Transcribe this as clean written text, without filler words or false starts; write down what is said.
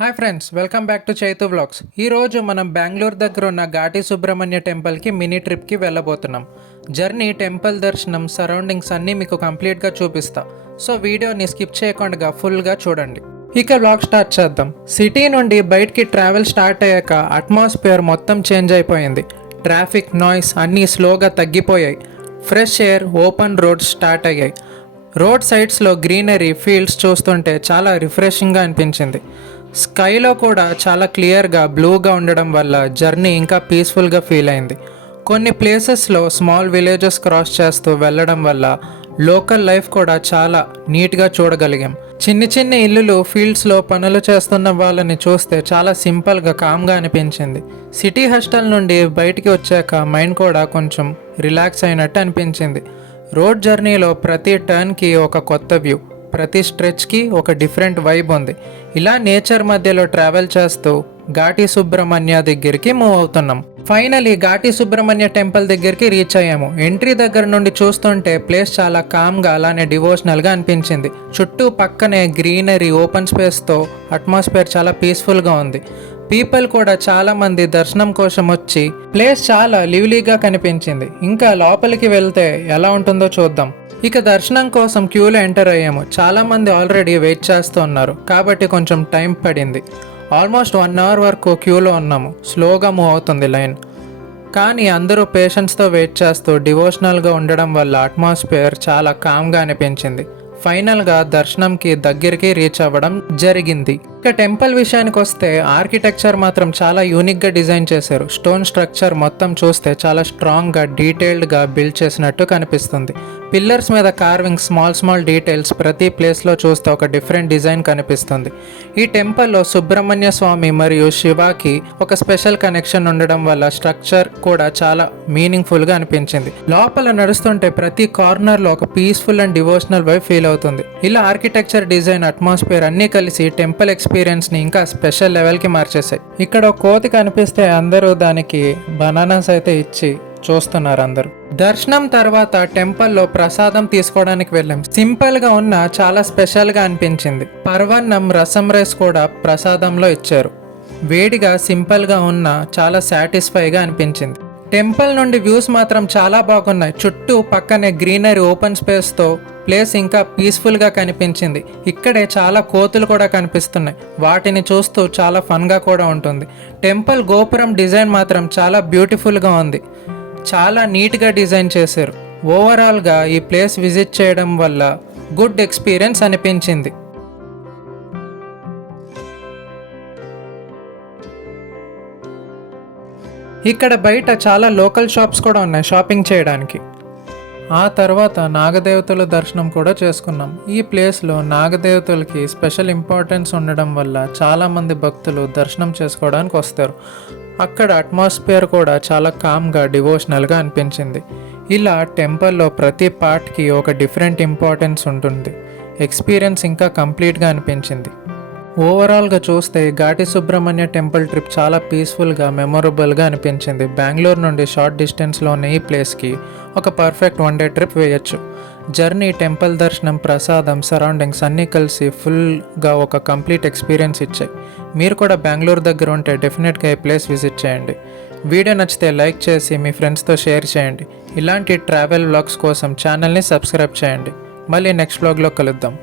Hi friends, welcome back to Chaitu vlogs. ఈరోజు మనం బెంగళూరు దగ్గర ఉన్న ఘాటి సుబ్రహ్మణ్య టెంపుల్కి మినీ ట్రిప్కి వెళ్ళబోతున్నాం. జర్నీ, టెంపుల్ దర్శనం, సరౌండింగ్స్ అన్నీ మీకు కంప్లీట్గా చూపిస్తా. సో వీడియోని స్కిప్ చేయకుండా ఫుల్గా చూడండి. ఇక వ్లాగ్ స్టార్ట్ చేద్దాం. సిటీ నుండి బయటికి ట్రావెల్ స్టార్ట్ అయ్యాక అట్మాస్ఫియర్ మొత్తం చేంజ్ అయిపోయింది. ట్రాఫిక్, నాయిస్ అన్నీ స్లోగా తగ్గిపోయాయి. Fresh air, open roads start అయ్యాయి. రోడ్ సైడ్స్లో గ్రీనరీ, ఫీల్డ్స్ చూస్తుంటే చాలా రిఫ్రెషింగ్గా అనిపించింది. స్కైలో కూడా చాలా క్లియర్గా బ్లూగా ఉండడం వల్ల జర్నీ ఇంకా పీస్ఫుల్గా ఫీల్ అయింది. కొన్ని ప్లేసెస్లో స్మాల్ విలేజెస్ క్రాస్ చేస్తూ వెళ్ళడం వల్ల లోకల్ లైఫ్ కూడా చాలా నీట్గా చూడగలిగాం. చిన్న చిన్న ఇల్లులు, ఫీల్డ్స్లో పనులు చేస్తున్న వాళ్ళని చూస్తే చాలా సింపుల్గా, కామ్గా అనిపించింది. సిటీ హాస్టల్ నుండి బయటికి వచ్చాక మైండ్ కూడా కొంచెం రిలాక్స్ అయినట్టు అనిపించింది. రోడ్ జర్నీలో ప్రతి టర్న్కి ఒక కొత్త వ్యూ, ప్రతి స్ట్రెచ్కి ఒక డిఫరెంట్ వైబ్ ఉంది. ఇలా నేచర్ మధ్యలో ట్రావెల్ చేస్తూ ఘాటి సుబ్రహ్మణ్య దగ్గరికి మూవ్ అవుతున్నాం. ఫైనలీ ఘాటి సుబ్రహ్మణ్య టెంపుల్ దగ్గరికి రీచ్ అయ్యాము. ఎంట్రీ దగ్గర నుండి చూస్తుంటే ప్లేస్ చాలా కామ్గా, అలానే డివోషనల్గా అనిపించింది. చుట్టూ పక్కనే గ్రీనరీ, ఓపెన్ స్పేస్తో అట్మాస్ఫియర్ చాలా పీస్ఫుల్గా ఉంది. పీపుల్ కూడా చాలా మంది దర్శనం కోసం వచ్చి ప్లేస్ చాలా లివ్లీగా కనిపించింది. ఇంకా లోపలికి వెళ్తే ఎలా ఉంటుందో చూద్దాం. ఇక దర్శనం కోసం క్యూలో ఎంటర్ అయ్యాము. చాలామంది ఆల్రెడీ వెయిట్ చేస్తూ ఉన్నారు కాబట్టి కొంచెం టైం పడింది. ఆల్మోస్ట్ 1 అవర్ వరకు క్యూలో ఉన్నాము. స్లోగా మూవ్ అవుతుంది లైన్, కానీ అందరూ పేషెన్స్తో వెయిట్ చేస్తూ డివోషనల్గా ఉండడం వల్ల అట్మాస్ఫియర్ చాలా కామ్గా అనిపించింది. ఫైనల్గా దర్శనంకి దగ్గరికి రీచ్ అవ్వడం జరిగింది. ఇక టెంపుల్ విషయానికి వస్తే ఆర్కిటెక్చర్ మాత్రం చాలా యూనిక్గా డిజైన్ చేశారు. స్టోన్ స్ట్రక్చర్ మొత్తం చూస్తే చాలా స్ట్రాంగ్గా, డీటెయిల్డ్గా బిల్డ్ చేసినట్టు కనిపిస్తుంది. పిల్లర్స్ మీద కార్వింగ్, స్మాల్ డీటెయిల్స్ ప్రతి ప్లేస్లో చూస్తే ఒక డిఫరెంట్ డిజైన్ కనిపిస్తుంది. ఈ టెంపుల్లో సుబ్రహ్మణ్య స్వామి మరియు శివాకి ఒక స్పెషల్ కనెక్షన్ ఉండడం వల్ల స్ట్రక్చర్ కూడా చాలా మీనింగ్ఫుల్గా అనిపించింది. లోపల నడుస్తుంటే ప్రతి కార్నర్లో ఒక peaceful and devotional vibe feel అవుతుంది. ఇలా ఆర్కిటెక్చర్, డిజైన్, అట్మాస్ఫియర్ అన్నీ కలిసి టెంపుల్ ఎక్స్పీరియన్స్ని ఇంకా స్పెషల్ లెవెల్కి మార్చేశాయి. ఇక్కడ కోతి కనిపిస్తే అందరూ దానికి బనానాస్ అయితే ఇచ్చి చూస్తున్నారు అందరూ. దర్శనం తర్వాత టెంపుల్లో ప్రసాదం తీసుకోవడానికి వెళ్ళాం. సింపుల్గా ఉన్న చాలా స్పెషల్గా అనిపించింది. పరవన్నం, రసం రైస్ కూడా ప్రసాదంలో ఇచ్చారు. వేడిగా, సింపుల్గా ఉన్న చాలా సాటిస్ఫైగా అనిపించింది. టెంపుల్ నుండి వ్యూస్ మాత్రం చాలా బాగున్నాయి. చుట్టూ పక్కనే గ్రీనరీ, ఓపెన్ స్పేస్తో ప్లేస్ ఇంకా పీస్ఫుల్గా కనిపించింది. ఇక్కడే చాలా కోతులు కూడా కనిపిస్తున్నాయి. వాటిని చూస్తూ చాలా ఫన్గా కూడా ఉంటుంది. టెంపుల్ గోపురం డిజైన్ మాత్రం చాలా బ్యూటిఫుల్గా ఉంది. చాలా నీట్గా డిజైన్ చేశారు. ఓవరాల్గా ఈ ప్లేస్ విజిట్ చేయడం వల్ల గుడ్ ఎక్స్పీరియన్స్ అనిపించింది. ఇక్కడ బయట చాలా లోకల్ షాప్స్ కూడా ఉన్నాయి షాపింగ్ చేయడానికి. ఆ తర్వాత నాగదేవతల దర్శనం కూడా చేసుకున్నాం. ఈ ప్లేస్లో నాగదేవతలకి స్పెషల్ ఇంపార్టెన్స్ ఉండడం వల్ల చాలామంది భక్తులు దర్శనం చేసుకోవడానికి వస్తారు. అక్కడ అట్మాస్ఫియర్ కూడా చాలా కామ్గా, డివోషనల్గా అనిపించింది. ఇలా టెంపుల్లో ప్రతి పార్ట్కి ఒక డిఫరెంట్ ఇంపార్టెన్స్ ఉంటుంది. ఎక్స్పీరియన్స్ ఇంకా కంప్లీట్గా అనిపించింది. ఓవరాల్గా చూస్తే ఘాటి సుబ్రహ్మణ్య టెంపుల్ ట్రిప్ చాలా పీస్ఫుల్గా, మెమొరబుల్గా అనిపించింది. బెంగళూరు నుండి షార్ట్ డిస్టెన్స్లో ఉన్న ఈ ప్లేస్కి ఒక పర్ఫెక్ట్ 1 డే ట్రిప్ వేయచ్చు. జర్నీ, టెంపుల్ దర్శనం, ప్రసాదం, సరౌండింగ్స్ అన్నీ కలిసి ఫుల్గా ఒక కంప్లీట్ ఎక్స్పీరియన్స్ ఇచ్చాయి. మీరు కూడా బెంగళూరు దగ్గర ఉంటే డెఫినెట్గా ఈ ప్లేస్ విజిట్ చేయండి. వీడియో నచ్చితే లైక్ చేసి మీ ఫ్రెండ్స్తో షేర్ చేయండి. ఇలాంటి ట్రావెల్ వ్లాగ్స్ కోసం ఛానల్ని సబ్స్క్రైబ్ చేయండి. మళ్ళీ నెక్స్ట్ వ్లాగ్లో కలుద్దాం.